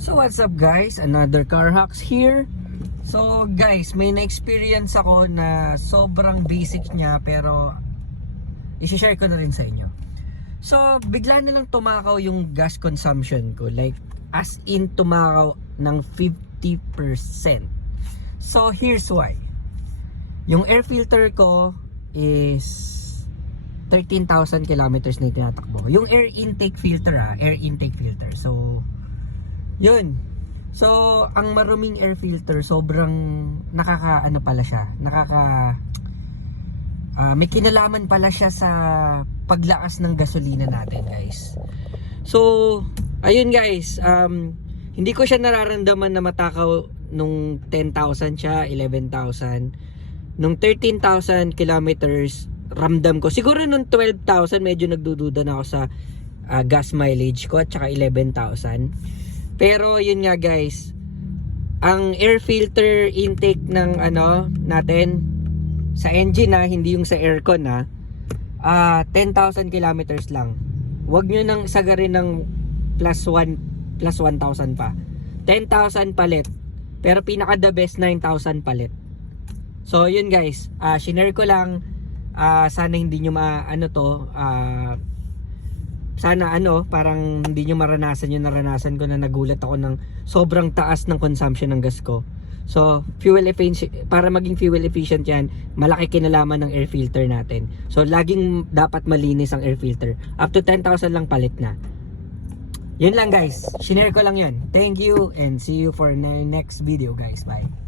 So what's up guys, another car hacks here. So guys, may na-experience ako na sobrang basic niya pero i-share ko na rin sa inyo. So bigla na lang tumakaw yung gas consumption ko, like as in tumakaw ng 50%. So here's why. Yung air filter ko is 13,000 kilometers na tinatakbo. Yung air intake filter air intake filter. So yun. So, ang maruming air filter, sobrang nakaka-ano pala siya. May kinalaman pala siya sa paglakas ng gasolina natin, guys. So, ayun guys, hindi ko siya nararamdaman na matakaw nung 10,000 siya, 11,000. Nung 13,000 kilometers, ramdam ko. Siguro nung 12,000, medyo nagdududa na ako sa gas mileage ko at saka 11,000. Pero yun nga guys, ang air filter intake ng natin sa engine hindi yung sa aircon 10,000 kilometers lang. Huwag nyo nang sagarin ng plus 1,000 pa. 10,000 palit. Pero pinaka the best 9,000 palit. So yun guys, shinare ko lang, sana hindi nyo sana parang hindi nyo maranasan yung naranasan ko na nagulat ako ng sobrang taas ng consumption ng gas ko. So fuel efficient, para maging fuel efficient yan, malaki kinalaman ng air filter natin. So laging dapat malinis ang air filter. Up to 10,000 lang palit na. Yun lang guys, shinare ko lang yun. Thank you and see you for next video guys. Bye.